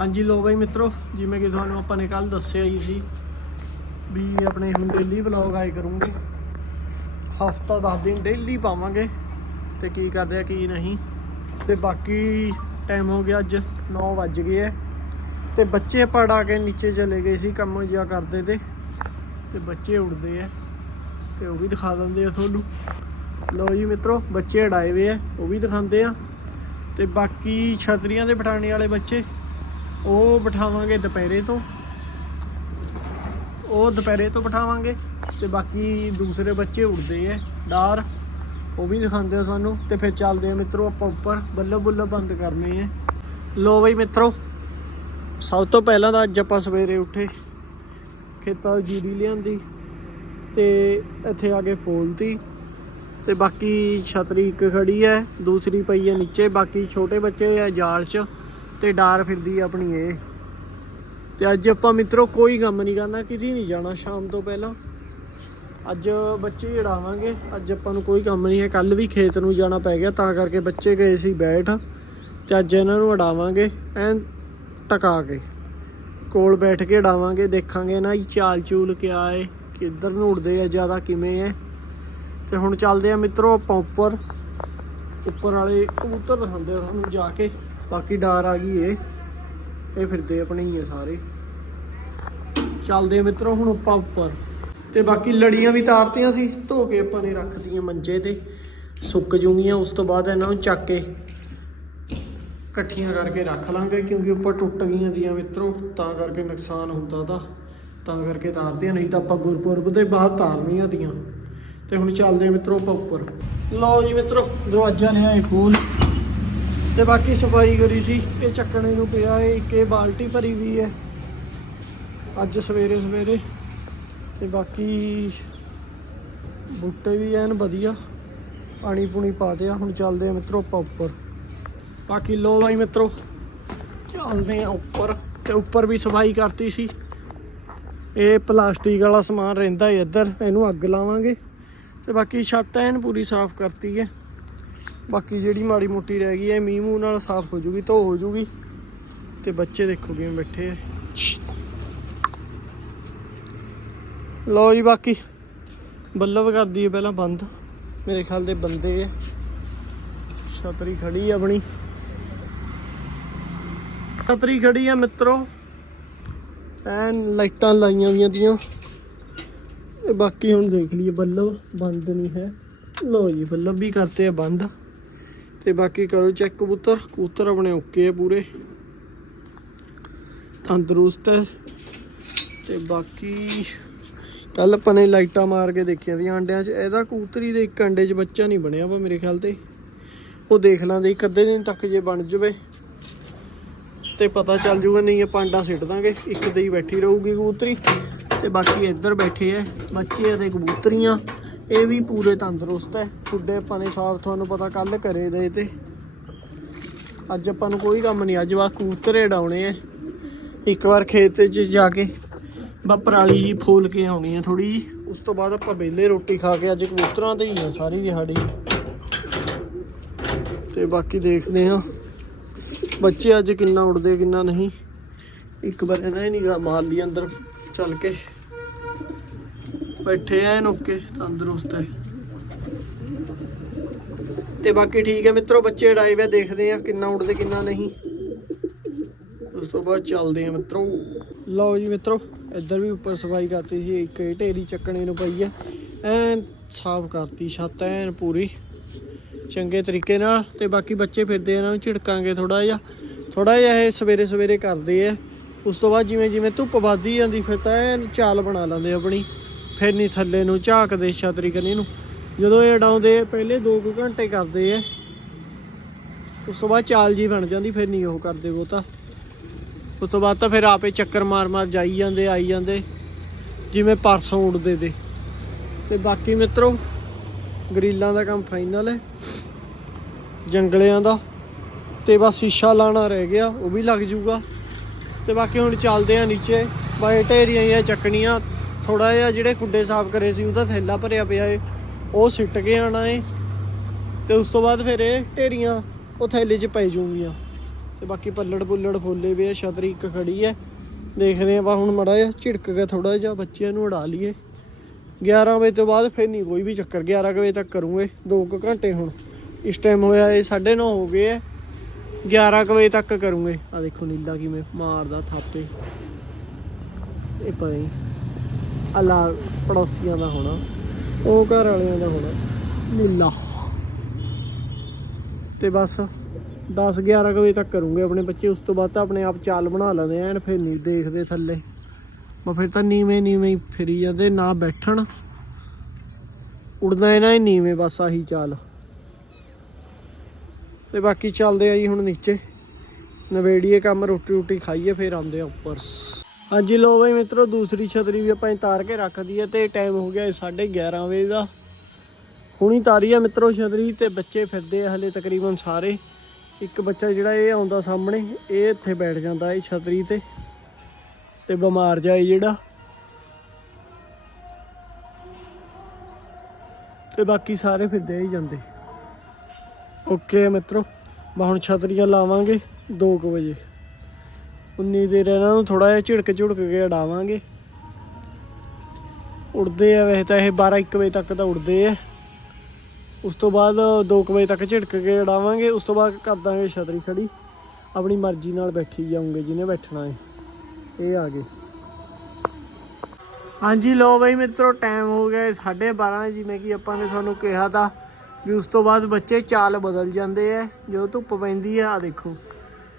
ਹਾਂਜੀ ਲੋ ਬਾਈ ਮਿੱਤਰੋ, ਜਿਵੇਂ ਕਿ ਤੁਹਾਨੂੰ ਆਪਾਂ ਨੇ ਕੱਲ ਦੱਸਿਆ ਹੀ ਸੀ ਵੀ ਆਪਣੇ ਹੁਣ ਡੇਲੀ ਵਲੌਗ ਆਏ ਕਰੂੰਗੇ। ਹਫਤਾ 10 ਦਿਨ ਡੇਲੀ ਪਾਵਾਂਗੇ ਤੇ ਕੀ ਕਰਦੇ ਆ, ਕੀ ਨਹੀਂ। ਤੇ ਬਾਕੀ ਟਾਈਮ ਹੋ ਗਿਆ ਅੱਜ 9 ਵੱਜ ਗਏ ਐ ਤੇ ਬੱਚੇ ਪੜਾ ਕੇ ਨੀਚੇ ਚਲੇ ਗਏ ਸੀ ਕੰਮ ਜਿਆ ਕਰਦੇ ਤੇ ਤੇ ਬੱਚੇ ਉੜਦੇ ਐ ਤੇ ਉਹ ਵੀ ਦਿਖਾ ਦਿੰਦੇ ਆ ਤੁਹਾਨੂੰ। ਲੋ ਜੀ ਮਿੱਤਰੋ, ਬੱਚੇ ਉਡਾਏ ਵੇ ਐ ਉਹ ਵੀ ਦਿਖਾਉਂਦੇ ਆ। ਤੇ ਬਾਕੀ ਛਤਰੀਆਂ ਦੇ ਬਿਠਾਣੇ ਵਾਲੇ ਬੱਚੇ ਉਹ ਬਿਠਾਵਾਂਗੇ ਦੁਪਹਿਰੇ ਤੋਂ। ਉਹ ਦੁਪਹਿਰੇ ਤੋਂ ਬਿਠਾਵਾਂਗੇ ਤੇ ਬਾਕੀ ਦੂਸਰੇ ਬੱਚੇ ਉੜਦੇ ਐ। ਡਾਰ, ਉਹ ਵੀ ਦਿਖਾਉਂਦੇ ਆ ਸਾਨੂੰ ਤੇ ਫਿਰ ਚੱਲਦੇ ਆ ਮਿੱਤਰੋ ਆਪਾਂ ਉੱਪਰ। ਬੱਲਬ ਬੁੱਲਬ ਬੰਦ ਕਰਨੇ ਐ। ਲੋ ਬਈ ਮਿੱਤਰੋ, ਸਭ ਤੋਂ ਪਹਿਲਾਂ ਤਾਂ ਅੱਜ ਆਪਾਂ ਸਵੇਰੇ ਉੱਠੇ, ਖੇਤਾਂ ਤੋਂ ਜੀਰੀ ਲਿਆਂਦੀ ਤੇ ਇੱਥੇ ਆ ਕੇ ਫੋਲਤੀ ਤੇ ਬਾਕੀ ਛਤਰੀ ਇੱਕ ਖੜੀ ਹੈ ਦੂਸਰੀ ਪਈ ਹੈ ਨੀਚੇ, ਬਾਕੀ ਛੋਟੇ ਬੱਚੇ ਆ ਜਾਲ 'ਚ। ਤੇ ਡਾਰ ਫਿਰਦੀ ਆਪਣੀ ਇਹ। ਤੇ ਅੱਜ ਆਪਾਂ ਮਿੱਤਰੋ ਕੋਈ ਕੰਮ ਨਹੀਂ ਕਰਨਾ, ਕਿਤੇ ਨਹੀਂ ਜਾਣਾ ਸ਼ਾਮ ਤੋਂ ਪਹਿਲਾਂ। ਅੱਜ ਬੱਚੇ ਉਡਾਵਾਂਗੇ ਅੱਜ ਆਪਾਂ ਨੂੰ ਕੋਈ ਕੰਮ ਨਹੀਂ ਹੈ। ਕੱਲ ਵੀ ਖੇਤ ਨੂੰ ਜਾਣਾ ਪੈ ਗਿਆ, ਤਾਂ ਕਰਕੇ ਬੱਚੇ ਗਏ ਸੀ ਬੈਠ। ਤੇ ਅੱਜ ਇਹਨਾਂ ਨੂੰ ਉਡਾਵਾਂਗੇ ਐਨ ਟਕਾ ਕੇ। ਕੋਲ ਬੈਠ ਕੇ ਉਡਾਵਾਂਗੇ ਦੇਖਾਂਗੇ ਨਾ ਚਾਲ ਚੂਲ ਕਿਆ ਏ, ਕਿੱਧਰ ਨੂੰ ਉੜਦੇ ਆ, ਜ਼ਿਆਦਾ ਕਿਵੇਂ ਐ ਤੇ ਹੁਣ ਚੱਲਦੇ ਆ ਮਿੱਤਰੋ ਆਪਾਂ ਉੱਪਰ। ਉੱਪਰ ਵਾਲੇ ਕਬੂਤਰ ਦਿਖਾਉਂਦੇ ਆ ਤੁਹਾਨੂੰ ਜਾ ਕੇ। ਬਾਕੀ ਡਾਰ ਆ ਗਈ ਏ ਇਹ ਫਿਰਦੇ ਆਪਣੇ ਹੀ ਆ ਸਾਰੇ। ਚੱਲਦੇ ਆ ਮਿੱਤਰੋ ਹੁਣ ਆਪਾਂ ਉੱਪਰ। ਤੇ ਬਾਕੀ ਲੜੀਆਂ ਵੀ ਤਾਰਤੀਆਂ ਸੀ, ਧੋ ਕੇ ਆਪਾਂ ਨੇ ਰੱਖਤੀਆਂ ਮੰਜੇ ਤੇ। ਸੁੱਕ ਜੂਗੀਆਂ, ਉਸ ਤੋਂ ਬਾਅਦ ਇਹਨਾਂ ਨੂੰ ਚੱਕ ਕੇ ਇਕੱਠੀਆਂ ਕਰਕੇ ਰੱਖ ਲਾਂਗੇ, ਕਿਉਂਕਿ ਉੱਪਰ ਟੁੱਟ ਗਈਆਂ ਦੀਆਂ ਮਿੱਤਰੋ, ਤਾਂ ਕਰਕੇ ਨੁਕਸਾਨ ਹੁੰਦਾ ਤਾਂ। ਤਾਂ ਕਰਕੇ ਤਾਰਤੀਆਂ, ਨਹੀਂ ਤਾਂ ਆਪਾਂ ਗੁਰਪੁਰਬ ਦੇ ਬਾਅਦ ਤਾਰਨੀਆਂ ਦੀਆਂ ਤੇ ਹੁਣ ਚੱਲਦੇ ਆ ਮਿੱਤਰੋ ਆਪਾਂ ਉੱਪਰ। ਲਓ ਜੀ ਮਿੱਤਰੋ, ਦਰਵਾਜ਼ਾ ਲਿਆਏ ਖੋਲ ਤੇ ਬਾਕੀ ਸਫ਼ਾਈ ਕਰੀ ਸੀ। ਇਹ ਚੱਕਣੇ ਨੂੰ ਪਿਆ ਏ ਇੱਕ ਇਹ ਬਾਲਟੀ ਭਰੀ ਵੀ ਹੈ। ਅੱਜ ਸਵੇਰੇ ਸਵੇਰੇ। ਤੇ ਬਾਕੀ ਬੂਟੇ ਵੀ ਐਨ ਵਧੀਆ। ਪਾਣੀ ਪੂਣੀ ਪਾ ਦਿਆ, ਹੁਣ ਚੱਲਦੇ ਆ ਮਿੱਤਰੋ ਆਪਾਂ ਉੱਪਰ। ਬਾਕੀ ਲੋ ਬਾਈ ਮਿੱਤਰੋ, ਚੱਲਦੇ ਆ ਉੱਪਰ। ਤੇ ਉੱਪਰ ਵੀ ਸਫ਼ਾਈ ਕਰਤੀ ਸੀ। ਇਹ ਪਲਾਸਟਿਕ ਵਾਲਾ ਸਮਾਨ ਰਹਿੰਦਾ ਹੈ ਇੱਧਰ, ਇਹਨੂੰ ਅੱਗ ਲਾਵਾਂਗੇ। ਤੇ ਬਾਕੀ ਛੱਤ ਐਨ ਪੂਰੀ ਸਾਫ਼ ਕਰਤੀ ਹੈ। ਬਾਕੀ ਜਿਹੜੀ ਮਾੜੀ ਮੋਟੀ ਰਹਿ ਗਈ ਹੈ ਮੀਂਹ ਮੂੰਹ ਨਾਲ ਸਾਫ਼ ਹੋ ਜੂਗੀ, ਧੋ ਹੋ ਜੂਗੀ। ਤੇ ਬੱਚੇ ਦੇਖੋ ਕਿਵੇਂ ਬੈਠੇ ਆ ਲਓ ਜੀ ਬਾਕੀ, ਬੱਲਬ ਕਰਦੀ ਹੈ ਪਹਿਲਾਂ ਬੰਦ। ਮੇਰੇ ਖਿਆਲ ਦੇ ਬੰਦੇ ਆ ਛਤਰੀ ਖੜੀ ਆ ਆਪਣੀ। ਛਤਰੀ ਖੜੀ ਆ ਮਿੱਤਰੋ। ਐਨ ਲਾਈਟਾਂ ਲਾਈਆਂ ਵੀਆਂ ਦੀਆਂ ਤੇ ਬਾਕੀ ਹੁਣ ਦੇਖ ਲਈਏ, ਬੱਲਬ ਬੰਦ ਨਹੀਂ ਹੈ। ਲੋ ਜੀ ਬੱਲਬ ਵੀ ਕਰਤੇ ਆ ਬੰਦ। ਤੇ ਬਾਕੀ ਕਰੋ ਚੈੱਕ ਕਬੂਤਰ। ਕਬੂਤਰ ਆਪਣੇ ਓਕੇ ਆ ਪੂਰੇ। ਤੰਦਰੁਸਤ ਹੈ ਤੇ ਬਾਕੀ ਕੱਲ ਆਪਾਂ ਨੇ ਲਾਈਟਾਂ ਮਾਰ ਕੇ ਦੇਖੀਆਂ ਦੀਆਂ ਅੰਡਿਆਂ 'ਚ। ਇਹਦਾ ਕਬੂਤਰੀ ਦੇ ਇੱਕ ਅੰਡੇ 'ਚ ਬੱਚਾ ਨਹੀਂ ਬਣਿਆ ਵਾ ਮੇਰੇ ਖਿਆਲ ਤੇ। ਉਹ ਦੇਖ ਲਾਂਦੇ ਇੱਕ ਅੱਧੇ ਦਿਨ ਤੱਕ ਜੇ ਬਣ ਜਵੇ। ਤੇ ਪਤਾ ਚੱਲ ਜੂਗਾ, ਨਹੀਂ ਆਪਾਂ ਪਾਂਡਾ ਸਿੱਟ ਦਾਂਗੇ। ਇੱਕ ਤੇ ਹੀ ਬੈਠੀ ਰਹੂਗੀ ਕਬੂਤਰੀ। ਤੇ ਬਾਕੀ ਇੱਧਰ ਬੈਠੇ ਐ ਬੱਚੇ ਤੇ ਕਬੂਤਰੀਆਂ। ਇਹ ਵੀ ਪੂਰੇ ਤੰਦਰੁਸਤ ਹੈ। ਖੁੱਡੇ ਆਪਾਂ ਨੇ ਸਾਫ਼ ਤੁਹਾਨੂੰ ਪਤਾ ਕੱਲ ਕਰੇ ਦੇ ਤੇ। ਅੱਜ ਆਪਾਂ ਨੂੰ ਕੋਈ ਕੰਮ ਨਹੀਂ, ਅੱਜ ਬਸ ਕਬੂਤਰੇ ਡਾਉਣੇ ਐ। ਇੱਕ ਵਾਰ ਖੇਤ 'ਚ ਜਾ ਕੇ ਬਾ ਪਰਾਲੀ ਜੀ ਫੋਲ ਕੇ ਆਉਣੀ ਹੈ ਥੋੜੀ ਜੀ। ਉਸ ਤੋਂ ਬਾਅਦ ਆਪਾਂ ਵਿਹਲੇ ਰੋਟੀ ਖਾ ਕੇ ਅੱਜ ਕਬੂਤਰਾਂ ਤੇ ਹੀ ਆ ਸਾਰੀ ਦਿਹਾੜੀ। ਤੇ ਬਾਕੀ ਦੇਖਦੇ ਆ ਬੱਚੇ ਅੱਜ ਕਿੰਨਾ ਉੜਦੇ ਕਿੰਨਾ ਨਹੀਂ। ਇੱਕ ਵਾਰ ਇਹਨਾਂ ਹੀ ਨਿਗਾਹ ਮਾਰ ਲਈ ਅੰਦਰ ਚੱਲ ਕੇ। ਬੈਠੇ ਐ ਨੋਕੇ ਤੰਦਰੁਸਤ ਹੈ। ਤੇ ਬਾਕੀ ਠੀਕ ਹੈ ਮਿੱਤਰੋ ਬੱਚੇ ਉਡਾਏ ਵੇ ਦੇਖਦੇ ਆ ਕਿੰਨਾ ਉੜਦੇ ਕਿੰਨਾ ਨਹੀਂ। ਉਸ ਤੋਂ ਬਾਅਦ ਚੱਲਦੇ ਆ ਮਿੱਤਰੋ। ਲਓ ਜੀ ਮਿੱਤਰੋ ਇੱਧਰ ਵੀ ਉੱਪਰ ਸਫ਼ਾਈ ਕਰਤੀ ਸੀ ਇੱਕ ਇਹ ਢੇਰੀ ਚੱਕਣੇ ਨੂੰ ਪਈ ਹੈ। ਐਨ ਸਾਫ਼ ਕਰਤੀ ਛੱਤ ਐਨ ਪੂਰੀ। ਚੰਗੇ ਤਰੀਕੇ ਨਾਲ ਤੇ ਬਾਕੀ ਬੱਚੇ ਫਿਰਦੇ ਇਹਨਾਂ ਨੂੰ ਝਿੜਕਾਂਗੇ ਥੋੜਾ ਜਿਹਾ। ਥੋੜਾ ਜਿਹਾ ਇਹ ਸਵੇਰੇ ਸਵੇਰੇ ਕਰਦੇ ਆ। ਉਸ ਤੋਂ ਬਾਅਦ ਜਿਵੇਂ ਜਿਵੇਂ ਧੁੱਪ ਵੱਧਦੀ ਜਾਂਦੀ ਫਿਰ ਤਾਂ ਐਨ ਚਾਲ ਬਣਾ ਲੈਂਦੇ ਆਪਣੀ। ਫਿਰ ਨਹੀਂ ਥੱਲੇ ਨੂੰ ਝਾਕਦੇ ਛਤਰੀ ਕੰਨੀ ਨੂੰ। ਜਦੋਂ ਇਹ ਉਡਾਉਂਦੇ ਪਹਿਲੇ 2 ਘੰਟੇ ਕਰਦੇ ਆ ਉਸ ਤੋਂ ਬਾਅਦ ਚਾਲ ਜੀ ਬਣ ਜਾਂਦੀ, ਫਿਰ ਨਹੀਂ ਉਹ ਕਰਦੇ ਬਹੁਤਾ। ਉਸ ਤੋਂ ਬਾਅਦ ਤਾਂ ਫਿਰ ਆਪੇ ਚੱਕਰ ਮਾਰ ਮਾਰ ਜਾਈ ਜਾਂਦੇ, ਆਈ ਜਾਂਦੇ। ਜਿਵੇਂ ਪਰਸੋਂ ਉੜਦੇ ਦੇ ਤੇ ਬਾਕੀ ਮਿੱਤਰੋ, ਗਰੀਲਾਂ ਦਾ ਕੰਮ ਫਾਈਨਲ ਹੈ ਜੰਗਲਿਆਂ ਦਾ। ਤੇ ਬਸ ਸ਼ੀਸ਼ਾ ਲਾਣਾ ਰਹਿ ਗਿਆ, ਉਹ ਵੀ ਲੱਗ ਜੂਗਾ। ਤੇ ਬਾਕੀ ਹੁਣ ਚੱਲਦੇ ਆ ਨੀਚੇ। ਬਾਏ ਢੇਰੀਆਂ ਹੀ ਚੱਕਣੀਆਂ। ਥੋੜਾ ਜਿਹਾ ਜਿਹੜੇ ਖੁੱਡੇ ਸਾਫ਼ ਕਰੇ ਸੀ, ਉਹਦਾ ਥੈਲਾ ਭਰਿਆ ਪਿਆ ਏ, ਉਹ ਸਿੱਟ ਕੇ ਆਣਾ ਏ, ਤੇ ਉਸ ਤੋਂ ਬਾਅਦ ਫਿਰ ਇਹ ਢੇਰੀਆਂ ਉਹ ਥੈਲੇ 'ਚ ਪੈ ਜੂਗੀਆਂ ਤੇ ਬਾਕੀ ਪੱਲੜ ਪੁੱਲੜ ਫੋਲੇ ਵੀ ਆ, ਛਤਰੀ ਇੱਕ ਖੜੀ ਹੈ ਦੇਖਦੇ ਆਪਾਂ ਹੁਣ ਮੜਾ ਜਿਹਾ ਝਿੜਕ ਕੇ ਥੋੜਾ ਜਿਹਾ, ਬੱਚਿਆਂ ਨੂੰ ਉਡਾ ਲਈਏ। 11 ਵਜੇ ਤੋਂ ਬਾਅਦ ਫਿਰ ਨਹੀਂ ਕੋਈ ਵੀ ਚੱਕਰ 11 ਕੁ ਵਜੇ ਤੱਕ ਕਰੂੰਗੇ 2 ਕੁ ਘੰਟੇ ਹੁਣ। ਇਸ ਟਾਈਮ ਹੋਇਆ ਇਹ 9:30 ਹੋ ਗਏ ਐ 11 ਕੁ ਵਜੇ ਤੱਕ ਕਰੂੰਗੇ। ਆ ਦੇਖੋ ਨੀਲਾ ਕਿਵੇਂ ਮਾਰਦਾ ਥਾਪੇ। ਇਹ ਪਤਾ ਨਹੀਂ ਅਲਾ ਪੜੋਸੀਆਂ ਦਾ ਹੋਣਾ, ਉਹ ਘਰ ਵਾਲਿਆਂ ਦਾ ਹੋਣਾ ਨੀਲਾ ਤੇ ਬਸ 10 11 ਕੁ ਵਜੇ ਤੱਕ ਕਰੂੰਗੇ ਆਪਣੇ ਬੱਚੇ, ਉਸ ਤੋਂ ਬਾਅਦ ਤਾਂ ਆਪਣੇ ਆਪ ਚਾਲ ਬਣਾ ਲੈਂਦੇ ਐਨ ਫਿਰ ਨਹੀਂ ਦੇਖਦੇ ਥੱਲੇ। ਮੈਂ ਫਿਰ ਤਾਂ ਨੀਵੇਂ ਨੀਵੇਂ ਹੀ ਫਿਰੀ ਜਾਂਦੇ, ਨਾ ਬੈਠਣ। ਉੜਨਾ ਇਹਨਾਂ ਹੀ ਨੀਵੇਂ, ਬਸ ਆਹੀ ਚਾਲ। ਤੇ ਬਾਕੀ ਚੱਲਦੇ ਆ ਜੀ ਹੁਣ ਨੀਚੇ। ਨਵੇੜੀਏ ਕੰਮ, ਰੋਟੀ ਰੋਟੀ ਖਾਈਏ, ਫਿਰ ਆਉਂਦੇ ਆ ਉੱਪਰ। ਹਾਂਜੀ ਲੋ ਬਈ ਮਿੱਤਰੋ, ਦੂਸਰੀ ਛਤਰੀ ਵੀ ਆਪਾਂ ਤਾਰ ਕੇ ਰੱਖਦੀ ਹੈ ਤੇ ਟਾਈਮ ਹੋ ਗਿਆ 11:30 ਵਜੇ ਦਾ। ਹੁਣੀ ਤਾਰੀ ਆ ਮਿੱਤਰੋ ਛਤਰੀ ਤੇ ਬੱਚੇ ਫਿਰਦੇ ਆ ਹਲੇ ਤਕਰੀਬਨ ਸਾਰੇ। ਇੱਕ ਬੱਚਾ ਜਿਹੜਾ ਇਹ ਆਉਂਦਾ ਸਾਹਮਣੇ, ਇਹ ਇੱਥੇ ਬੈਠ ਜਾਂਦਾ ਇਹ ਛਤਰੀ ਤੇ ਤੇ ਬਿਮਾਰ ਜਾਏ ਜਿਹੜਾ। ਤੇ ਬਾਕੀ ਸਾਰੇ ਫਿਰਦੇ ਹੀ ਜਾਂਦੇ। ਓਕੇ ਮਿੱਤਰੋ, ਮੈਂ ਹੁਣ ਛਤਰੀਆਂ ਲਾਵਾਂਗੇ 2 ਵਜੇ। ਉਨੀ ਦੇਰ ਇਹਨਾਂ ਨੂੰ ਥੋੜਾ ਜਿਹਾ ਝਿੜਕ ਝੁੜਕ ਕੇ ਉਡਾਵਾਂਗੇ ਉੜਦੇ ਆ ਵੈਸੇ ਤਾਂ ਇਹ 12 1 ਵਜੇ ਤੱਕ ਤਾਂ ਉੜਦੇ ਆ। ਉਸ ਤੋਂ ਬਾਅਦ 2 ਵਜੇ ਤੱਕ ਝਿੜਕ ਕੇ ਉਡਾਵਾਂਗੇ ਉਸ ਤੋਂ ਬਾਅਦ ਕਰ ਦਾਂਗੇ ਛਤਰੀ ਖੜੀ ਆਪਣੀ ਮਰਜ਼ੀ ਨਾਲ ਬੈਠੀ ਜਾਉਂਗੇ ਜਿਹਨੇ ਬੈਠਣਾ ਹੈ। ਇਹ ਆ ਗਏ। ਹਾਂਜੀ ਲੋ ਬਈ ਮਿੱਤਰੋ ਟਾਈਮ ਹੋ ਗਿਆ 12:30 ਜਿਵੇਂ ਕਿ ਆਪਾਂ ਨੇ ਤੁਹਾਨੂੰ ਕਿਹਾ ਤਾਂ ਵੀ ਉਸ ਤੋਂ ਬਾਅਦ ਬੱਚੇ ਚਾਲ ਬਦਲ ਜਾਂਦੇ ਆ, ਜਦੋਂ ਧੁੱਪ ਪੈਂਦੀ ਆ ਆ ਦੇਖੋ,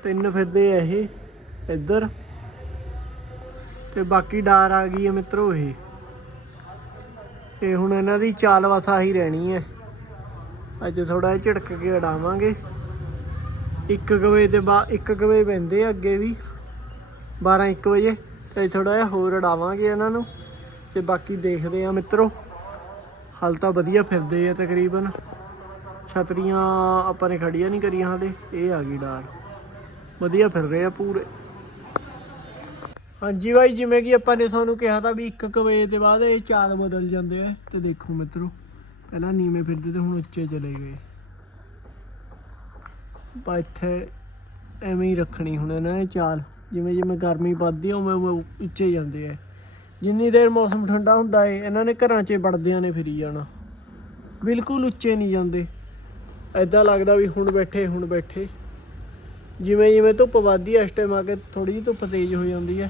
ਤਿੰਨ ਫਿਰਦੇ ਆ ਇਹ। ਇੱਧਰ। ਤੇ ਬਾਕੀ ਡਾਰ ਆ ਗਈ ਹੈ ਮਿੱਤਰੋ ਇਹ। ਇਹ ਹੁਣ ਇਹਨਾਂ ਦੀ ਚਾਲ ਵਸਾ ਹੀ ਰਹਿਣੀ ਹੈ ਅੱਜ ਥੋੜਾ ਜਿਹਾ ਝਟਕ ਕੇ ਉਡਾਵਾਂਗੇ ਇੱਕ ਵਜੇ ਦੇ ਬਾਅਦ 1 ਵਜੇ ਪੈਂਦੇ ਅੱਗੇ ਵੀ। 12 1 ਵਜੇ। ਤੇ ਥੋੜਾ ਜਿਹਾ ਹੋਰ ਉਡਾਵਾਂਗੇ ਇਹਨਾਂ ਨੂੰ। ਤੇ ਬਾਕੀ ਦੇਖਦੇ ਆ ਮਿੱਤਰੋ। ਹਾਲ ਤਾਂ ਵਧੀਆ ਫਿਰਦੇ ਆ ਤਕਰੀਬਨ। ਛਤਰੀਆਂ ਆਪਾਂ ਨੇ ਖੜੀਆਂ ਨਹੀਂ ਕਰੀਆਂ ਹਾਲੇ। ਇਹ ਆ ਗਈ ਡਾਰ। ਵਧੀਆ ਫਿਰ ਰਹੇ ਆ ਪੂਰੇ। ਹਾਂਜੀ ਬਾਈ, ਜਿਵੇਂ ਕਿ ਆਪਾਂ ਨੇ ਤੁਹਾਨੂੰ ਕਿਹਾ ਤਾਂ ਵੀ 1 ਵਜੇ ਦੇ ਬਾਅਦ ਇਹ ਚਾਲ ਬਦਲ ਜਾਂਦੇ ਆ। ਤੇ ਦੇਖੋ ਮਿੱਤਰੋ, ਪਹਿਲਾਂ ਨੀਵੇਂ ਫਿਰਦੇ ਤੇ ਹੁਣ ਉੱਚੇ ਚਲੇ ਗਏ। ਬਾ ਇੱਥੇ ਐਵੇਂ ਹੀ ਰੱਖਣੀ ਹੁਣ ਇਹਨਾਂ ਨੇ ਚਾਲ। ਜਿਵੇਂ ਜਿਵੇਂ ਗਰਮੀ ਵੱਧਦੀ ਆ, ਉਵੇਂ ਉਵੇਂ ਉੱਚੇ ਜਾਂਦੇ ਆ। ਜਿੰਨੀ ਦੇਰ ਮੌਸਮ ਠੰਡਾ ਹੁੰਦਾ ਏ, ਇਹਨਾਂ ਨੇ ਘਰਾਂ 'ਚ ਵੜਦਿਆਂ ਨੇ ਫਿਰੀ ਜਾਣਾ। ਬਿਲਕੁਲ ਉੱਚੇ ਨਹੀਂ ਜਾਂਦੇ। ਐਦਾਂ ਲੱਗਦਾ ਵੀ ਹੁਣ ਬੈਠੇ ਹੁਣ ਬੈਠੇ। ਜਿਵੇਂ ਜਿਵੇਂ ਧੁੱਪ ਵੱਧਦੀ ਐ ਇਸ ਟਾਈਮ ਆ ਕੇ ਥੋੜੀ ਜਿਹੀ ਧੁੱਪ ਤੇਜ਼ ਹੋ ਜਾਂਦੀ ਹੈ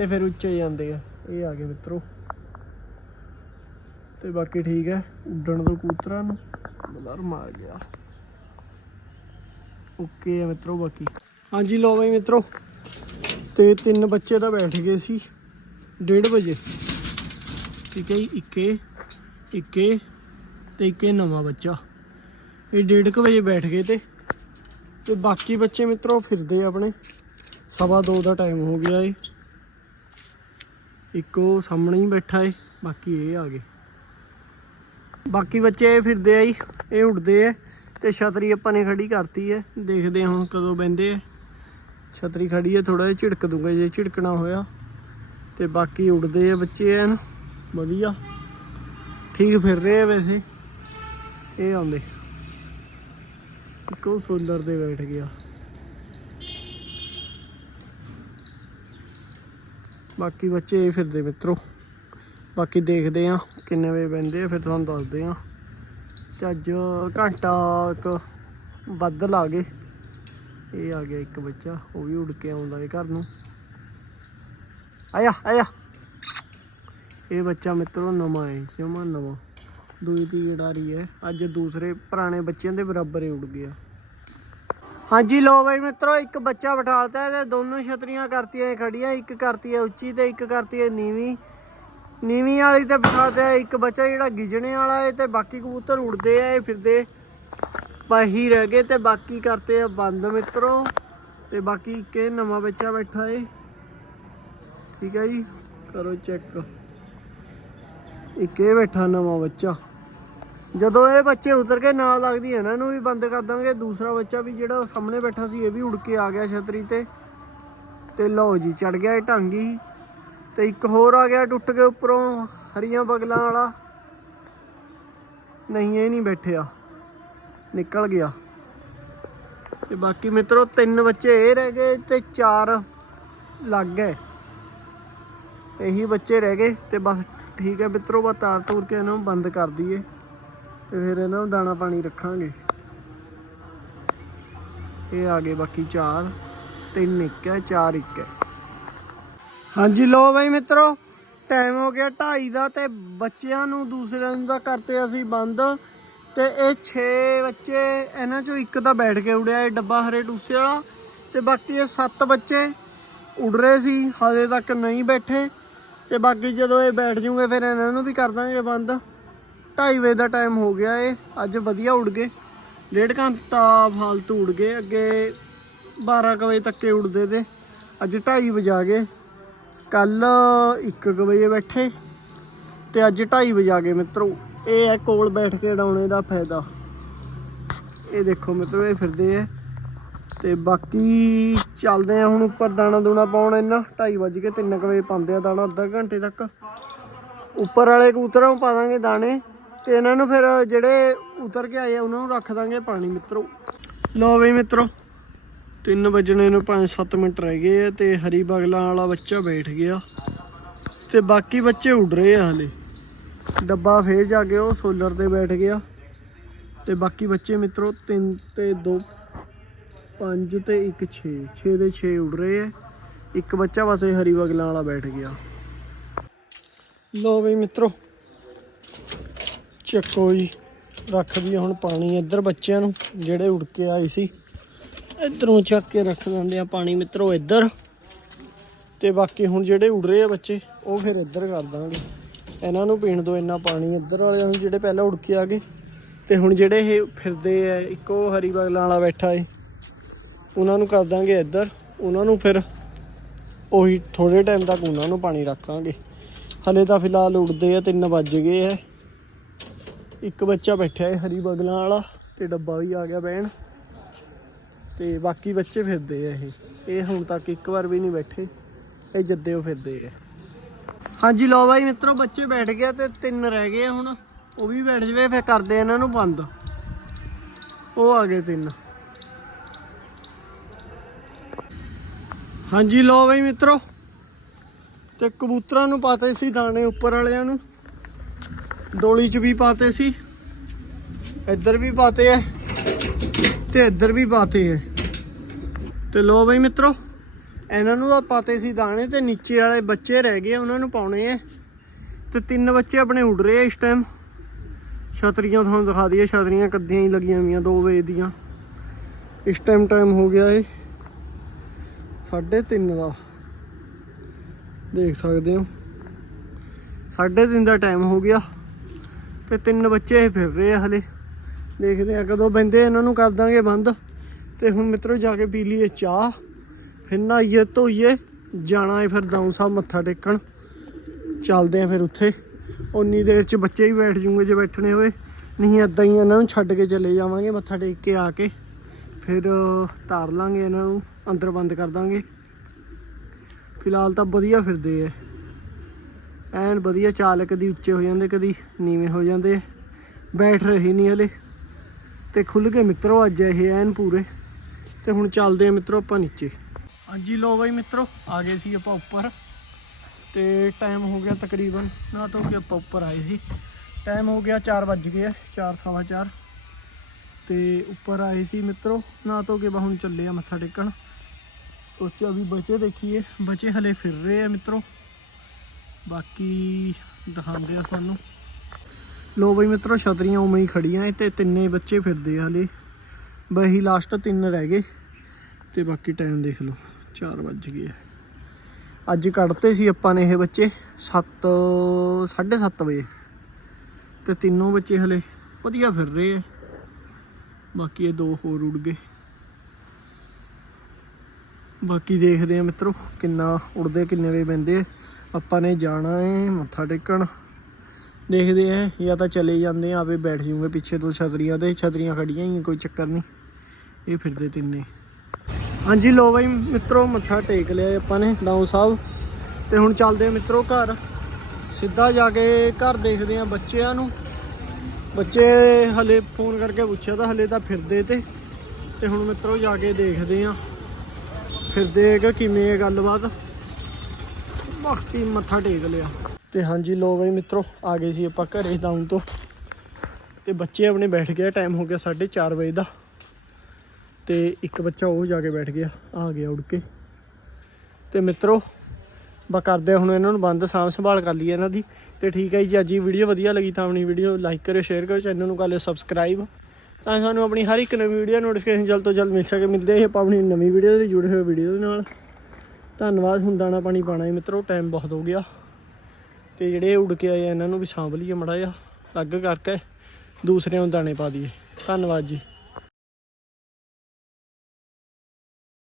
ਤੇ ਫਿਰ ਉੱਚੇ ਜਾਂਦੇ ਆ। ਇਹ ਆ ਗਏ ਮਿੱਤਰੋ। ਤੇ ਬਾਕੀ ਠੀਕ ਹੈ, ਉੱਡਣ ਤੋਂ ਕੂਤਰਾਂ ਨੂੰ ਬਲਰ ਮਾਰ ਗਿਆ। ਓਕੇ ਆ ਮਿੱਤਰੋ ਬਾਕੀ। ਹਾਂਜੀ ਲੋ ਬਈ ਮਿੱਤਰੋ। ਤੇ ਤਿੰਨ ਬੱਚੇ ਤਾਂ ਬੈਠ ਗਏ ਸੀ 1:30 ਵਜੇ। ਠੀਕ ਹੈ ਜੀ, ਇੱਕੇ ਇੱਕੇ ਤੇ ਇੱਕੇ ਨਵਾਂ ਬੱਚਾ। ਇਹ 1:30 ਵਜੇ ਬੈਠ ਗਏ ਤੇ। ਤੇ ਬਾਕੀ ਬੱਚੇ ਮਿੱਤਰੋ ਫਿਰਦੇ ਆਪਣੇ। ਸਵਾ ਦੋ ਦਾ ਟਾਈਮ ਹੋ ਗਿਆ ਏ। ਇੱਕੋ ਸਾਹਮਣੇ ਹੀ ਬੈਠਾ ਏ, ਬਾਕੀ ਇਹ ਆ ਗਏ। ਬਾਕੀ ਬੱਚੇ ਇਹ ਫਿਰਦੇ ਆ ਜੀ, ਇਹ ਉੱਡਦੇ ਆ ਤੇ ਛਤਰੀ ਆਪਾਂ ਨੇ ਖੜੀ ਕਰਤੀ ਹੈ ਦੇਖਦੇ ਹੁਣ ਕਦੋਂ ਬੈੰਦੇ ਆ। ਛਤਰੀ ਖੜੀ ਹੈ ਥੋੜਾ ਜਿਹਾ ਝਿੜਕ ਦੂੰਗਾ, ਜੇ ਝਿੜਕਣਾ ਹੋਇਆ। ਤੇ ਬਾਕੀ ਉੱਡਦੇ ਆ ਬੱਚੇ ਐਨ, ਵਧੀਆ। ਠੀਕ ਫਿਰ ਰਹੇ ਆ ਵੈਸੇ। ਇਹ ਆਉਂਦੇ। ਇੱਕੋ ਸੋਲਰ ਦੇ ਬੈਠ ਗਿਆ। ਬਾਕੀ ਬੱਚੇ ਇਹ ਫਿਰਦੇ ਮਿੱਤਰੋ। ਬਾਕੀ ਦੇਖਦੇ ਆ ਕਿੰਨੇ ਵਜੇ ਬੈੰਦੇ ਆ, ਫਿਰ ਤੁਹਾਨੂੰ ਦੱਸਦੇ ਆ। ਤੇ ਅੱਜ ਘੰਟਾ ਇੱਕ ਵੱਧ ਲਾ ਗਏ। ਇਹ ਆ ਗਿਆ ਇੱਕ ਬੱਚਾ, ਉਹ ਵੀ ਉੱਡ ਕੇ ਆਉਂਦਾ ਏ ਘਰ ਨੂੰ। ਆਇਆ ਆਇਆ। ਇਹ ਬੱਚਾ ਮਿੱਤਰੋ ਨਵਾਂ ਹੈ ਜਮਾ ਨਵਾਂ। ਦੂਜੀ ਦੀ ਗੜਾਰੀ ਹੈ ਅੱਜ ਦੂਸਰੇ ਪੁਰਾਣੇ ਬੱਚਿਆਂ ਦੇ ਬਰਾਬਰ ਹੀ ਉੱਡ ਗਿਆ। ਹਾਂਜੀ ਲੋ ਬਈ ਮਿੱਤਰੋ, ਇੱਕ ਬੱਚਾ ਬਿਠਾਲਤਾ ਤੇ ਦੋਨੋਂ ਛਤਰੀਆਂ ਕਰਤੀਆਂ ਖੜੀਆਂ, ਇੱਕ ਕਰਤੀ ਹੈ ਉੱਚੀ ਤੇ ਇੱਕ ਕਰਤੀ ਹੈ ਨੀਵੀਂ। ਨੀਵੀਂ ਵਾਲੀ ਤੇ ਬਿਠਾਤੇ ਇੱਕ ਬੱਚਾ ਜਿਹੜਾ ਗਿਜਣੇ ਵਾਲਾ ਹੈ ਤੇ ਬਾਕੀ ਕਬੂਤਰ ਉੜਦੇ ਆ, ਇਹ ਫਿਰਦੇ ਪਾਹੀ ਰਹਿ ਗਏ ਤੇ ਬਾਕੀ ਕਰਤੇ ਆ ਬੰਦ ਮਿੱਤਰੋ। ਤੇ ਬਾਕੀ ਇੱਕ ਇਹ ਨਵਾਂ ਬੱਚਾ ਬੈਠਾ ਏ। ਠੀਕ ਹੈ ਜੀ, ਕਰੋ ਚੈੱਕ। ਇੱਕ ਇਹ ਬੈਠਾ ਨਵਾਂ ਬੱਚਾ। ਜਦੋਂ ਇਹ ਬੱਚੇ ਉਤਰ ਕੇ ਨਾਲ ਲੱਗਦੀ ਇਹਨਾਂ ਨੂੰ ਵੀ ਬੰਦ ਕਰ ਦਾਂਗੇ। ਦੂਸਰਾ ਬੱਚਾ ਵੀ ਜਿਹੜਾ ਸਾਹਮਣੇ ਬੈਠਾ ਸੀ, ਇਹ ਵੀ ਉੜ ਕੇ ਆ ਗਿਆ ਛਤਰੀ ਤੇ। ਤੇ ਲਓ ਜੀ ਚੜ ਗਿਆ ਇਹ ਢਾਂਗੀ ਤੇ ਇੱਕ ਹੋਰ ਆ ਗਿਆ ਟੁੱਟ ਕੇ ਉੱਪਰੋਂ, ਹਰੀਆਂ ਬਗਲਾਂ ਵਾਲਾ। ਨਹੀਂ, ਇਹ ਨਹੀਂ ਬੈਠਿਆ। ਨਿਕਲ ਗਿਆ। ਤੇ ਬਾਕੀ ਮਿੱਤਰੋ, ਤਿੰਨ ਬੱਚੇ ਇਹ ਰਹਿ ਗਏ ਤੇ ਚਾਰ ਲੱਗ ਗਏ। ਇਹੀ ਬੱਚੇ ਰਹਿ ਗਏ ਤੇ ਬਸ ਠੀਕ ਹੈ ਮਿੱਤਰੋ, ਬਸ ਤਾਰ ਤੂਰ ਕੇ ਇਹਨਾਂ ਨੂੰ ਬੰਦ ਕਰ ਦਈਏ। ਤੇ ਫਿਰ ਇਹਨਾਂ ਨੂੰ ਦਾਣਾ ਪਾਣੀ ਰੱਖਾਂਗੇ। ਇਹ ਆ ਗਏ ਬਾਕੀ ਚਾਰ ਤਿੰਨ ਇੱਕ ਹੈ, ਚਾਰ ਇੱਕ ਹੈ। ਹਾਂਜੀ ਲੋ ਬਈ ਮਿੱਤਰੋ ਟਾਈਮ ਹੋ ਗਿਆ 2:30 ਦਾ ਤੇ ਬੱਚਿਆਂ ਨੂੰ ਦੂਸਰਿਆਂ ਨੂੰ ਦਾ ਕਰਤੇ ਅਸੀਂ ਬੰਦ ਤੇ ਇਹ 6 ਬੱਚੇ ਇਹਨਾਂ ਚੋਂ ਇੱਕ ਤਾਂ ਬੈਠ ਕੇ ਉੜਿਆ, ਇਹ ਡੱਬਾ ਹਰੇ ਟੂਸੇ ਵਾਲਾ ਤੇ ਬਾਕੀ ਇਹ 7 ਬੱਚੇ ਉੜ ਰਹੇ ਸੀ, ਹਜੇ ਤੱਕ ਨਹੀਂ ਬੈਠੇ ਤੇ ਬਾਕੀ ਜਦੋਂ ਇਹ ਬੈਠ ਜੂਗੇ ਫਿਰ ਇਹਨਾਂ ਨੂੰ ਵੀ ਕਰ ਦਾਂਗੇ ਬੰਦ। 2:30 ਵਜੇ ਦਾ ਟਾਈਮ ਹੋ ਗਿਆ ਏ। ਅੱਜ ਵਧੀਆ ਉੜ ਗਏ। ਡੇਢ ਘੰਟਾ ਫਾਲਤੂ ਉੜ ਗਏ। ਅੱਗੇ 12 ਕੁ ਵਜੇ ਤੱਕੇ ਉੜਦੇ ਤੇ ਅੱਜ 2:30 ਵਜਾ ਗਏ। ਕੱਲ 1 ਵਜੇ ਬੈਠੇ ਤੇ ਅੱਜ 2:30 ਵਜਾ ਗਏ ਮਿੱਤਰੋ। ਇਹ ਹੈ ਕੋਲ ਬੈਠ ਕੇ ਉਡਾਉਣੇ ਦਾ ਫਾਇਦਾ। ਇਹ ਦੇਖੋ ਮਿੱਤਰੋ, ਇਹ ਫਿਰਦੇ ਆ। ਤੇ ਬਾਕੀ ਚੱਲਦੇ ਆ ਹੁਣ ਉੱਪਰ ਦਾਣਾ ਦੂਣਾ ਪਾਉਣ ਇਹਨਾਂ। 2:30 ਵਜ ਕੇ 3 ਵਜੇ ਪਾਉਂਦੇ ਆ ਦਾਣਾ, ਅੱਧਾ ਘੰਟੇ ਤੱਕ। ਉੱਪਰ ਵਾਲੇ ਕਬੂਤਰਾਂ ਨੂੰ ਪਾ ਦਾਂਗੇ ਦਾਣੇ। ਤੇ ਇਹਨਾਂ ਨੂੰ ਫਿਰ ਜਿਹੜੇ ਉਤਰ ਕੇ ਆਏ ਆ, ਉਹਨਾਂ ਨੂੰ ਰੱਖ ਦਾਂਗੇ ਪਾਣੀ ਮਿੱਤਰੋ। ਲੋ ਬਈ ਮਿੱਤਰੋ 3 ਵਜਣੇ ਨੂੰ 5-7 ਮਿੰਟ ਰਹਿ ਗਏ ਆ ਤੇ ਹਰੀ ਬਗਲਾਂ ਵਾਲਾ ਬੱਚਾ ਬੈਠ ਗਿਆ। ਤੇ ਬਾਕੀ ਬੱਚੇ ਉੱਡ ਰਹੇ ਆ ਹਲੇ। ਡੱਬਾ ਫੇਰ ਜਾ ਕੇ ਉਹ ਸੋਲਰ ਤੇ ਬੈਠ ਗਿਆ। ਤੇ ਬਾਕੀ ਬੱਚੇ ਮਿੱਤਰੋ 3 ਤੇ 2 5 ਤੇ 1 6 6 ਦੇ 6 ਉੱਡ ਰਹੇ ਆ। ਇੱਕ ਬੱਚਾ ਬਸ ਇਹ ਹਰੀ ਬਗਲਾਂ ਵਾਲਾ ਬੈਠ ਗਿਆ। ਲੋ ਬਈ ਮਿੱਤਰੋ ਚੱਕੋ ਜੀ ਰੱਖਦੀ ਦਈਏ ਹੁਣ ਪਾਣੀ ਇੱਧਰ ਬੱਚਿਆਂ ਨੂੰ, ਜਿਹੜੇ ਉੜ ਕੇ ਆਏ ਸੀ। ਇੱਧਰੋਂ ਚੱਕ ਕੇ ਰੱਖ ਦਿੰਦੇ ਆ ਪਾਣੀ ਮਿੱਤਰੋ, ਇੱਧਰ। ਤੇ ਬਾਕੀ ਹੁਣ ਜਿਹੜੇ ਉੜ ਰਹੇ ਆ ਬੱਚੇ, ਉਹ ਫਿਰ ਇੱਧਰ ਕਰ ਦਾਂਗੇ। ਇਹਨਾਂ ਨੂੰ ਪੀਣ ਦੋ ਇੰਨਾ ਪਾਣੀ ਇੱਧਰ ਵਾਲਿਆਂ ਨੂੰ, ਜਿਹੜੇ ਪਹਿਲਾਂ ਉੜ ਕੇ ਆ ਗਏ। ਤੇ ਹੁਣ ਜਿਹੜੇ ਇਹ ਫਿਰਦੇ ਆ, ਇੱਕੋ ਹਰੀ ਬਗਲਾਂ ਵਾਲਾ ਬੈਠਾ ਏ। ਉਹਨਾਂ ਨੂੰ ਕਰ ਦਾਂਗੇ ਇੱਧਰ। ਉਹਨਾਂ ਨੂੰ ਫਿਰ ਉਹੀ ਥੋੜੇ ਟਾਈਮ ਤੱਕ ਉਹਨਾਂ ਨੂੰ ਪਾਣੀ ਰੱਖਾਂਗੇ। ਹਲੇ ਤਾਂ ਫਿਲਹਾਲ ਉੜਦੇ ਆ 3 ਵੱਜ ਗਏ ਆ। ਇੱਕ ਬੱਚਾ ਬੈਠਿਆ ਹੈ ਹਰੀ ਬਗਲਾਂ ਵਾਲਾ ਤੇ ਡੱਬਾ ਵੀ ਆ ਗਿਆ ਬਹਿਣ। ਤੇ ਬਾਕੀ ਬੱਚੇ ਫਿਰਦੇ ਆ ਇਹ। ਇਹ ਹੁਣ ਤੱਕ ਇੱਕ ਵਾਰ ਵੀ ਨਹੀਂ ਬੈਠੇ। ਇਹ ਜੱਦੇ ਉਹ ਫਿਰਦੇ ਆ। ਹਾਂਜੀ ਲੋ ਬਾਈ ਮਿੱਤਰੋ, ਬੱਚੇ ਬੈਠ ਗਏ ਤੇ ਤਿੰਨ ਰਹਿ ਗਏ ਹੁਣ। ਉਹ ਵੀ ਬੈਠ ਜਵੇ, ਫਿਰ ਕਰਦੇ ਇਹਨਾਂ ਨੂੰ ਬੰਦ। ਉਹ ਆ ਗਏ ਤਿੰਨ। ਹਾਂਜੀ ਲੋ ਬਾਈ ਮਿੱਤਰੋ। ਤੇ ਕਬੂਤਰਾਂ ਨੂੰ ਪਾਤੇ ਸੀ ਦਾਣੇ ਉੱਪਰ ਵਾਲਿਆਂ ਨੂੰ। ਡੋਲੀ 'ਚ ਵੀ ਪਾਤੇ ਸੀ। ਇੱਧਰ ਵੀ ਪਾਤੇ ਐ ਤੇ ਇੱਧਰ ਵੀ ਪਾਤੇ ਐ। ਤੇ ਲੋ ਬਈ ਮਿੱਤਰੋ, ਇਹਨਾਂ ਨੂੰ ਤਾਂ ਪਾਤੇ ਸੀ ਦਾਣੇ ਤੇ ਨੀਚੇ ਵਾਲੇ ਬੱਚੇ ਰਹਿ ਗਏ ਉਹਨਾਂ ਨੂੰ ਪਾਉਣੇ ਐ। ਤੇ ਤਿੰਨ ਬੱਚੇ ਆਪਣੇ ਉੱਡ ਰਹੇ ਆ ਇਸ ਟਾਈਮ ਛਤਰੀਆਂ ਤੁਹਾਨੂੰ ਦਿਖਾ ਦਈਏ, ਛਤਰੀਆਂ ਕੱਦੀਆਂ ਹੀ ਲੱਗੀਆਂ ਹੋਈਆਂ 2 ਵਜੇ ਦੀਆਂ। ਇਸ ਟਾਈਮ ਟਾਈਮ ਹੋ ਗਿਆ ਏ 3:30 ਦਾ। ਦੇਖ ਸਕਦੇ ਹੋ। 3:30 ਦਾ ਟਾਈਮ ਹੋ ਗਿਆ। ਤੇ ਤਿੰਨ ਬੱਚੇ ਇਹ ਫਿਰ ਰਹੇ ਆ ਹਲੇ। ਦੇਖਦੇ ਆ ਕਦੋਂ ਬੰਦੇ ਇਹਨਾਂ ਨੂੰ ਕਰ ਦਾਂਗੇ ਬੰਦ। ਤੇ ਹੁਣ ਮਿੱਤਰੋ ਜਾ ਕੇ ਪੀ ਲਈਏ ਚਾਹ, ਫਿਰ ਨਹਾਈਏ ਧੋਈਏ, ਜਾਣਾ ਹੈ ਫਿਰ ਦਾਊ ਸਾਹਿਬ ਮੱਥਾ ਟੇਕਣ। ਚੱਲਦੇ ਆ ਫਿਰ ਉੱਥੇ। ਉਨੀ ਦੇਰ ਚ ਬੱਚੇ ਵੀ ਬੈਠ ਜੂਗੇ ਜੇ ਬੈਠਣੇ ਹੋਏ। ਨਹੀਂ ਏਦਾਂ ਹੀ ਇਹਨਾਂ ਨੂੰ ਛੱਡ ਕੇ ਚਲੇ ਜਾਵਾਂਗੇ ਮੱਥਾ ਟੇਕ ਕੇ ਆ ਕੇ। ਫਿਰ ਤਾਰ ਲਾਂਗੇ ਇਹਨਾਂ ਨੂੰ, ਅੰਦਰ ਬੰਦ ਕਰ ਦਾਂਗੇ। ਫਿਲਹਾਲ ਤਾਂ ਵਧੀਆ ਫਿਰਦੇ ਐ ਐਨ ਵਧੀਆ ਚਾਲ ਕਦੀ ਉੱਚੇ ਹੋ ਜਾਂਦੇ, ਕਦੀ ਨੀਵੇਂ ਹੋ ਜਾਂਦੇ, ਬੈਠ ਰਹੇ ਨਹੀਂ ਹਲੇ। ਤੇ ਖੁੱਲ ਗਏ ਮਿੱਤਰੋ, ਅੱਜ ਇਹ ਐਨ ਪੂਰੇ। ਤੇ ਹੁਣ ਚੱਲਦੇ ਆ ਮਿੱਤਰੋ ਆਪਾਂ ਨੀਚੇ। ਹਾਂਜੀ ਲੋ ਬਾਈ ਮਿੱਤਰੋ, ਆ ਗਏ ਸੀ ਆਪਾਂ ਉੱਪਰ। ਤੇ ਟਾਈਮ ਹੋ ਗਿਆ ਤਕਰੀਬਨ, ਨਾ ਤੋਂ ਕਿ ਆਪਾਂ ਉੱਪਰ ਆਏ ਸੀ। ਟਾਈਮ ਹੋ ਗਿਆ 4 ਵੱਜ ਗਏ ਆ 4 ਸਵਾ 4 ਤੇ ਉੱਪਰ ਆਏ ਸੀ ਮਿੱਤਰੋ, ਨਾ ਤੋਂ ਕਿ ਬਾ ਹੁਣ ਚੱਲੇ ਆ ਮੱਥਾ ਟੇਕਣ। ਸੋਚਿਆ ਵੀ ਬੱਚੇ ਦੇਖੀਏ, ਬੱਚੇ ਹਲੇ ਫਿਰ ਰਹੇ ਆ ਮਿੱਤਰੋ। ਬਾਕੀ ਦਿਖਾਉਂਦੇ ਆ ਤੁਹਾਨੂੰ। ਲੋ ਬਈ ਮਿੱਤਰੋ, ਛਤਰੀਆਂ ਉਵੇਂ ਹੀ ਖੜੀਆਂ ਏ ਤੇ ਤਿੰਨੇ ਬੱਚੇ ਫਿਰਦੇ ਆ ਹਲੇ। ਬਹੀ ਲਾਸਟ ਤਿੰਨ ਰਹਿ ਗਏ। ਤੇ ਬਾਕੀ ਟਾਈਮ ਦੇਖ ਲਓ 4 ਵੱਜ ਗਏ ਅੱਜ ਕੱਢਤੇ ਸੀ ਆਪਾਂ ਨੇ ਇਹ ਬੱਚੇ 7 7:30 ਵਜੇ। ਤੇ ਤਿੰਨੋਂ ਬੱਚੇ ਹਲੇ ਵਧੀਆ ਫਿਰ ਰਹੇ ਆ। ਬਾਕੀ ਇਹ ਦੋ ਹੋਰ ਉੜ ਗਏ। ਬਾਕੀ ਦੇਖਦੇ ਆ ਮਿੱਤਰੋ, ਕਿੰਨਾ ਉੜਦੇ ਕਿੰਨੇ ਵੇ ਬੰਦੇ ਆ। ਆਪਾਂ ਨੇ ਜਾਣਾ ਏ, ਮੱਥਾ ਟੇਕਣ। ਦੇਖਦੇ ਆ, ਜਾਂ ਤਾਂ ਚਲੇ ਜਾਂਦੇ ਆ, ਆਪੇ ਬੈਠ ਜੂਗੇ ਪਿੱਛੇ ਤੋਂ ਛਤਰੀਆਂ ਤੇ, ਛਤਰੀਆਂ ਖੜੀਆਂ ਹੀ ਕੋਈ ਚੱਕਰ ਨਹੀਂ ਇਹ ਫਿਰਦੇ ਤਿੰਨੇ। ਹਾਂਜੀ ਲੋ ਬਾਈ ਮਿੱਤਰੋ, ਮੱਥਾ ਟੇਕ ਲਿਆ ਆਪਾਂ ਨੇ ਦਾਊ ਸਾਹਿਬ। ਤੇ ਹੁਣ ਚੱਲਦੇ ਆ ਮਿੱਤਰੋ ਘਰ। ਸਿੱਧਾ ਜਾ ਕੇ ਘਰ ਦੇਖਦੇ ਆ ਬੱਚਿਆਂ ਨੂੰ। ਬੱਚੇ ਹਲੇ ਫੋਨ ਕਰਕੇ ਪੁੱਛਿਆ ਤਾਂ ਹਲੇ ਤਾਂ ਫਿਰਦੇ ਤੇ। ਤੇ ਹੁਣ ਮਿੱਤਰੋ ਜਾ ਕੇ ਦੇਖਦੇ ਆ। ਫਿਰਦੇ ਹੈਗਾ ਕਿਵੇਂ ਹੈ ਗੱਲਬਾਤ? ਬਾਕੀ ਮੱਥਾ ਟੇਕ ਲਿਆ। ਤੇ ਹਾਂਜੀ ਲੋ ਬਈ ਮਿੱਤਰੋ, ਆ ਗਏ ਸੀ ਆਪਾਂ ਘਰੇ ਡਾਊਨ ਤੋਂ। ਤੇ ਬੱਚੇ ਆਪਣੇ ਬੈਠ ਗਏ ਟਾਈਮ ਹੋ ਗਿਆ 4:30 ਵਜੇ ਦਾ। ਤੇ ਇੱਕ ਬੱਚਾ ਉਹ ਜਾ ਕੇ ਬੈਠ ਗਿਆ, ਆ ਗਿਆ ਉੜ ਕੇ। ਤੇ ਮਿੱਤਰੋ ਬਾ ਕਰਦੇ ਆ ਹੁਣ ਇਹਨਾਂ ਨੂੰ ਬੰਦ, ਸਾਂਭ ਸੰਭਾਲ ਕਰ ਲਈਏ ਇਹਨਾਂ ਦੀ। ਤੇ ਠੀਕ ਹੈ ਜੀ, ਅੱਜ ਦੀ ਵੀਡੀਓ ਵਧੀਆ ਲੱਗੀ ਤਾਂ ਆਪਣੀ ਵੀਡੀਓ ਲਾਈਕ ਕਰਿਓ ਸ਼ੇਅਰ ਕਰਿਓ ਚੈਨਲ ਨੂੰ ਕਰ ਲਿਓ ਸਬਸਕ੍ਰਾਈਬ ਤਾਂ ਸਾਨੂੰ ਆਪਣੀ ਹਰ ਇੱਕ ਨਵੀਂ ਵੀਡੀਓ ਨੋਟੀਫਿਕੇਸ਼ਨ ਜਲਦ ਤੋਂ ਜਲਦ ਮਿਲ ਸਕੇ, ਮਿਲਦੇ ਹਾਂ ਆਪਾਂ ਆਪਣੀ ਨਵੀਂ ਵੀਡੀਓ ਦੇ ਜੁੜੇ ਹੋਏ ਵੀਡੀਓ ਦੇ ਨਾਲ। ਧੰਨਵਾਦ, ਹੁਣ ਦਾਣਾ ਪਾਣੀ ਪਾਣਾ ਹੈ ਮਿੱਤਰੋ ਟਾਈਮ ਬਹੁਤ ਹੋ ਗਿਆ। ਤੇ ਜਿਹੜੇ ਉੜ ਕੇ ਆਏ ਆ, ਇਹਨਾਂ ਨੂੰ ਵੀ ਸਾਂਭ ਲਈਏ ਮੜਾ ਜਿਹਾ ਅਲੱਗ ਕਰਕੇ ਦੂਸਰਿਆਂ ਨੂੰ ਦਾਣੇ ਪਾ ਦਈਏ। ਧੰਨਵਾਦ ਜੀ।